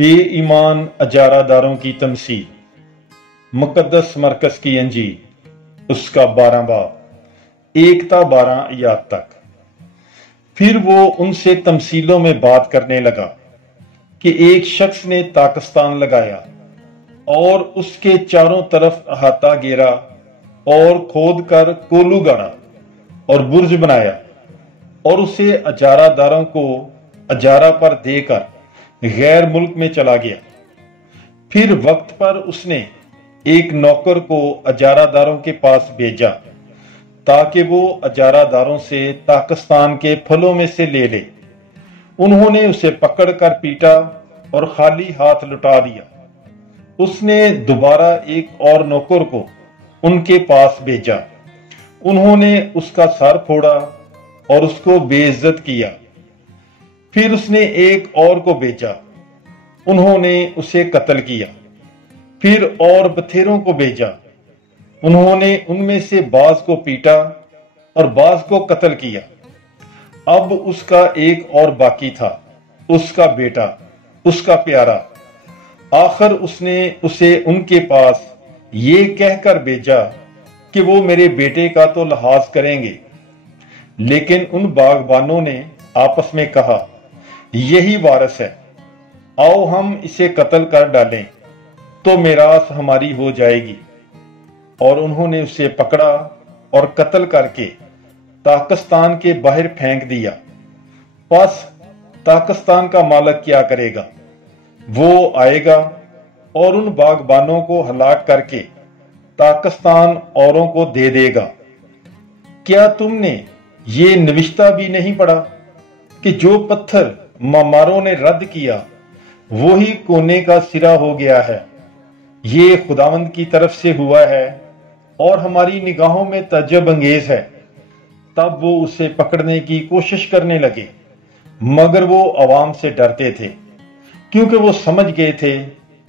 بے ایمان اجارہ داروں کی تمثیل، مقدس مرکز کی انجیل اس کا 12 باب 1 تا 12 آیات تک۔ پھر وہ ان سے تمثیلوں میں بات کرنے لگا کہ ایک شخص نے طاقستان لگایا اور اس کے چاروں طرف احاطہ گھیرا اور کھود کر کولو گاڑا اور برج بنایا اور اسے اجارہ داروں کو اجارہ پر دے کر غیر ملک میں چلا گیا۔ پھر وقت پر اس نے ایک نوکر کو اجارہ داروں کے پاس بھیجا تاکہ وہ اجارہ داروں سے طاقستان کے پھلوں میں سے لے لے۔ انہوں نے اسے پکڑ کر پیٹا اور خالی ہاتھ لوٹا دیا۔ اس نے دوبارہ ایک اور نوکر کو ان کے پاس بھیجا۔ انہوں نے اس کا سر پھوڑا اور اس کو بے عزت کیا۔ پھر اس نے ایک اور کو بھیجا۔ انہوں نے اسے قتل کیا۔ پھر اور بتھیروں کو بھیجا۔ انہوں نے ان میں سے بعض کو پیٹا اور بعض کو قتل کیا۔ اب اس کا ایک اور باقی تھا، اس کا بیٹا، اس کا پیارا۔ آخر اس نے اسے ان کے پاس یہ کہہ کر بھیجا کہ وہ میرے بیٹے کا تو لحاظ کریں گے۔ لیکن ان باغبانوں نے آپس میں کہا، یہی وارث ہے، آؤ ہم اسے قتل کر ڈالیں تو میراث ہماری ہو جائے گی۔ اور انہوں نے اسے پکڑا اور قتل کر کے طاقستان کے باہر پھینک دیا۔ پس طاقستان کا مالک کیا کرے گا؟ وہ آئے گا اور ان باغبانوں کو ہلاک کر کے طاقستان اوروں کو دے دے گا۔ کیا تم نے یہ نوشتہ بھی نہیں پڑھا کہ جو پتھر معماروں نے رد کیا وہی کونے کا سرا ہو گیا ہے؟ یہ خداوند کی طرف سے ہوا ہے اور ہماری نگاہوں میں تعجب انگیز ہے۔ تب وہ اسے پکڑنے کی کوشش کرنے لگے، مگر وہ عوام سے ڈرتے تھے کیونکہ وہ سمجھ گئے تھے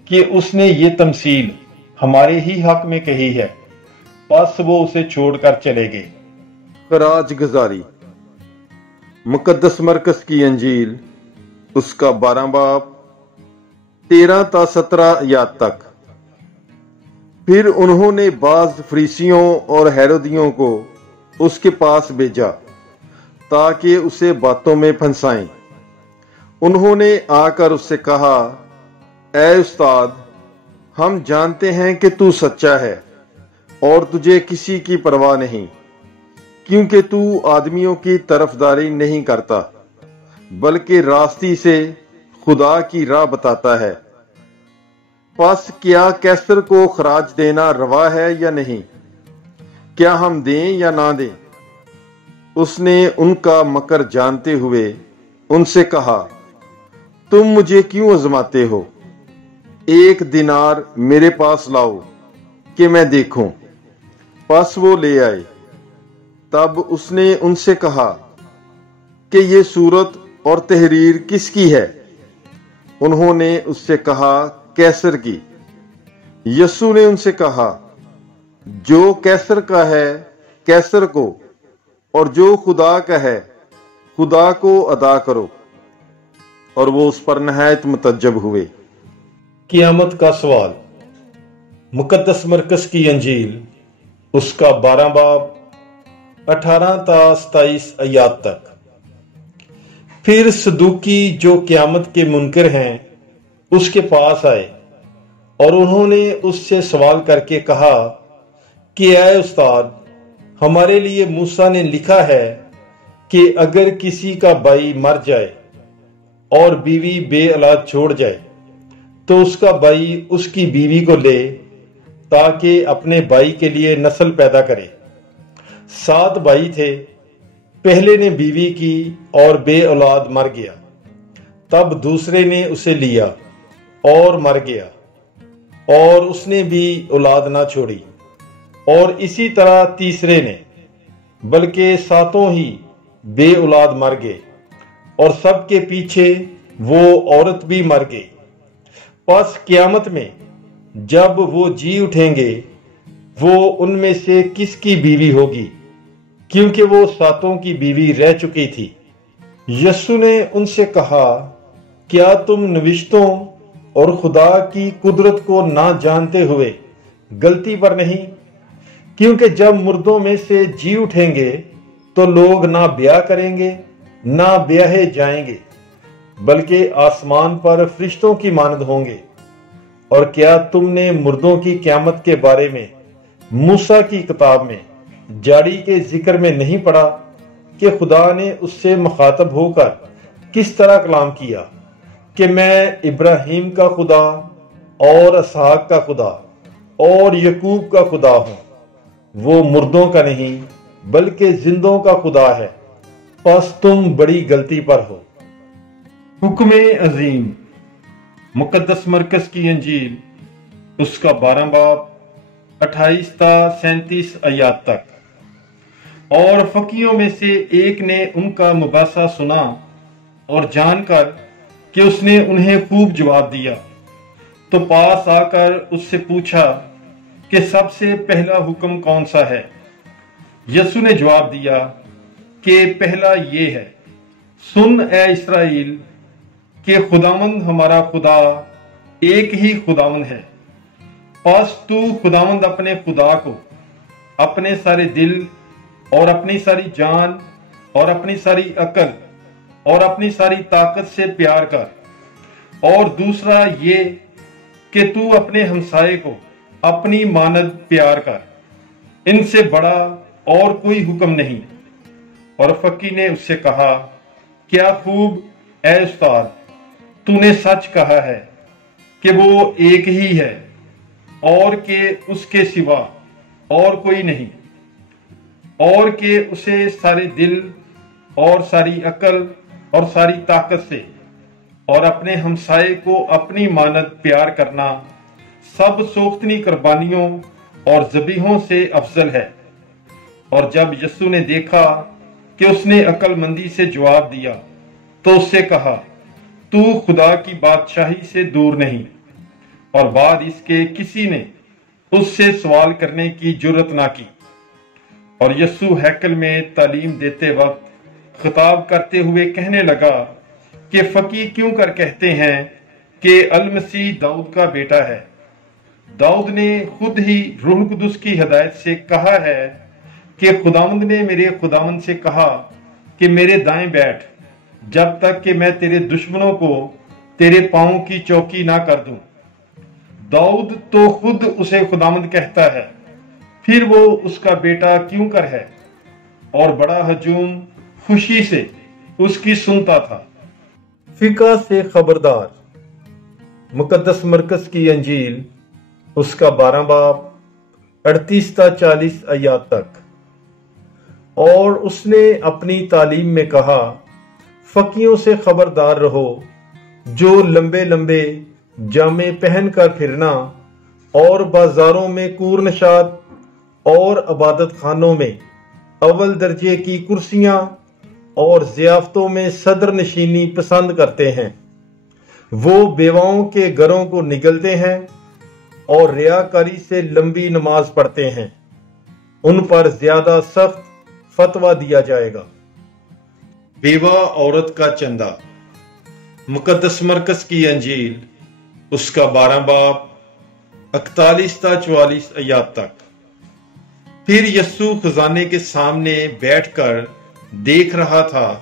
کہ اس نے یہ تمثیل ہمارے ہی حق میں کہی ہے۔ پس وہ اسے چھوڑ کر چلے گئے۔ خراج گزاری، مقدس مرکز کی انجیل اس کا 12 باب 13 تا 17 آیات تک۔ پھر انہوں نے بعض فریسیوں اور ہیرودیوں کو اس کے پاس بھیجا تاکہ اسے باتوں میں پھنسائیں۔ انہوں نے آ کر اس سے کہا، اے استاد، ہم جانتے ہیں کہ تو سچا ہے اور تجھے کسی کی پرواہ نہیں، کیونکہ تو آدمیوں کی طرفداری نہیں کرتا بلکہ راستی سے خدا کی راہ بتاتا ہے۔ پس کیا کیسر کو خراج دینا روا ہے یا نہیں؟ کیا ہم دیں یا نہ دیں؟ اس نے ان کا مکر جانتے ہوئے ان سے کہا، تم مجھے کیوں آزماتے ہو؟ 1 دینار میرے پاس لاؤ کہ میں دیکھوں۔ پس وہ لے آئے۔ تب اس نے ان سے کہا کہ یہ صورت اور تحریر کس کی ہے؟ انہوں نے اس سے کہا، کیسر کی۔ یسوع نے ان سے کہا، جو کیسر کا ہے کیسر کو، اور جو خدا کا ہے خدا کو ادا کرو۔ اور وہ اس پر نہایت متعجب ہوئے۔ قیامت کا سوال، مقدس مرکز کی انجیل اس کا 12 باب 18 تا 27 آیات تک۔ پھر صدوقی جو قیامت کے منکر ہیں اس کے پاس آئے اور انہوں نے اس سے سوال کر کے کہا کہ اے استاد، ہمارے لیے موسیٰ نے لکھا ہے کہ اگر کسی کا بھائی مر جائے اور بیوی بے اولاد چھوڑ جائے تو اس کا بھائی اس کی بیوی کو لے تاکہ اپنے بھائی کے لیے نسل پیدا کرے۔ 7 بھائی تھے، پہلے نے بیوی کی اور بے اولاد مر گیا۔ تب دوسرے نے اسے لیا اور مر گیا، اور اس نے بھی اولاد نہ چھوڑی، اور اسی طرح تیسرے نے، بلکہ 7 ہی بے اولاد مر گئے، اور سب کے پیچھے وہ عورت بھی مر گئی۔ پس قیامت میں جب وہ جی اٹھیں گے، وہ ان میں سے کس کی بیوی ہوگی؟ کیونکہ وہ 7 کی بیوی رہ چکی تھی۔ یسوع نے ان سے کہا، کیا تم نوشتوں اور خدا کی قدرت کو نہ جانتے ہوئے غلطی پر نہیں، کیونکہ جب مردوں میں سے جی اٹھیں گے تو لوگ نہ بیاہ کریں گے نہ بیاہے جائیں گے، بلکہ آسمان پر فرشتوں کی مانند ہوں گے۔ اور کیا تم نے مردوں کی قیامت کے بارے میں موسیٰ کی کتاب میں جاڑی کے ذکر میں نہیں پڑھا کہ خدا نے اس سے مخاطب ہو کر کس طرح کلام کیا کہ میں ابراہیم کا خدا اور اسحاق کا خدا اور یعقوب کا خدا ہوں، وہ مردوں کا نہیں بلکہ زندوں کا خدا ہے، پس تم بڑی غلطی پر ہو۔ حکم عظیم، مقدس مرکز کی انجیل، اس کا 12 باب 28 تا 37 آیات تک۔ اور فقیوں میں سے ایک نے ان کا مباحثہ سنا اور جان کر کہ اس نے انہیں خوب جواب دیا تو پاس آ کر اس سے پوچھا کہ سب سے پہلا حکم کون سا ہے؟ یسوع نے جواب دیا کہ پہلا یہ ہے، سن اے اسرائیل کہ خداوند ہمارا خدا ایک ہی خداوند ہے، پس تو خداوند اپنے خدا کو اپنے سارے دل اور اپنی ساری جان اور اپنی ساری عقل اور اپنی ساری طاقت سے پیار کر، اور دوسرا یہ کہ تو اپنے ہمسائے کو اپنی مانند پیار کر، ان سے بڑا اور کوئی حکم نہیں۔ اور فقی نے اس سے کہا، کیا خوب اے استاد، تو نے سچ کہا ہے کہ وہ ایک ہی ہے اور کہ اس کے سوا اور کوئی نہیں، اور کہ اسے سارے دل اور ساری عقل اور ساری طاقت سے اور اپنے ہمسائے کو اپنی مانند پیار کرنا سب سوختنی قربانیوں اور ذبیحوں سے افضل ہے۔ اور جب یسوع نے دیکھا کہ اس نے عقل مندی سے جواب دیا تو اس سے کہا، تو خدا کی بادشاہی سے دور نہیں۔ اور بعد اس کے کسی نے اس سے سوال کرنے کی جرت نہ کی۔ اور یسوع ہیکل میں تعلیم دیتے وقت خطاب کرتے ہوئے کہنے لگا کہ فقی کیوں کر کہتے ہیں کہ المسیح داؤد کا بیٹا ہے؟ داؤد نے خود ہی روح القدس کی ہدایت سے کہا ہے کہ خداوند نے میرے خداوند سے کہا کہ میرے دائیں بیٹھ جب تک کہ میں تیرے دشمنوں کو تیرے پاؤں کی چوکی نہ کر دوں۔ داؤد تو خود اسے خداوند کہتا ہے، پھر وہ اس کا بیٹا کیوں کر ہے؟ اور بڑا ہجوم خوشی سے اس کی سنتا تھا۔ فقہ سے خبردار، مقدس مرکز کی انجیل، اس کا 12 باب 38 تا 40 آیات تک۔ اور اس نے اپنی تعلیم میں کہا، فقیوں سے خبردار رہو جو لمبے لمبے جامے پہن کر پھرنا اور بازاروں میں کور نشاد اور عبادت خانوں میں اول درجے کی کرسیاں اور ضیافتوں میں صدر نشینی پسند کرتے ہیں۔ وہ بیواؤں کے گھروں کو نگلتے ہیں اور ریاکاری سے لمبی نماز پڑھتے ہیں، ان پر زیادہ سخت فتویٰ دیا جائے گا۔ بیوہ عورت کا چندہ، مقدس مرکز کی انجیل، اس کا 12 باب 41 تا 44 آیات تک۔ پھر یسوع خزانے کے سامنے بیٹھ کر دیکھ رہا تھا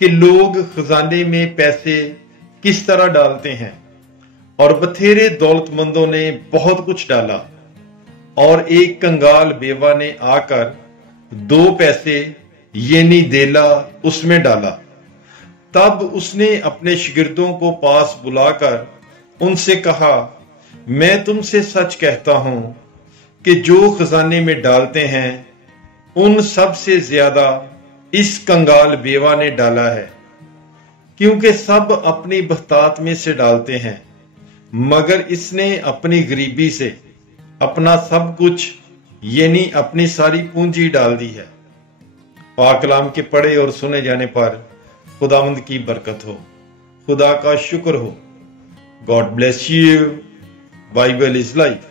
کہ لوگ خزانے میں پیسے کس طرح ڈالتے ہیں، اور بتھیرے دولت مندوں نے بہت کچھ ڈالا، اور ایک کنگال بیوہ نے آ کر 2 پیسے یعنی دیلا اس میں ڈالا۔ تب اس نے اپنے شاگردوں کو پاس بلا کر ان سے کہا، میں تم سے سچ کہتا ہوں کہ جو خزانے میں ڈالتے ہیں ان سب سے زیادہ اس کنگال بیوہ نے ڈالا ہے، کیونکہ سب اپنی بختات میں سے ڈالتے ہیں، مگر اس نے اپنی غریبی سے اپنا سب کچھ یعنی اپنی ساری پونجی ڈال دی ہے۔ پاک کلام کے پڑھے اور سنے جانے پر خداوند کی برکت ہو، خدا کا شکر ہو۔ God bless you. Bible is life.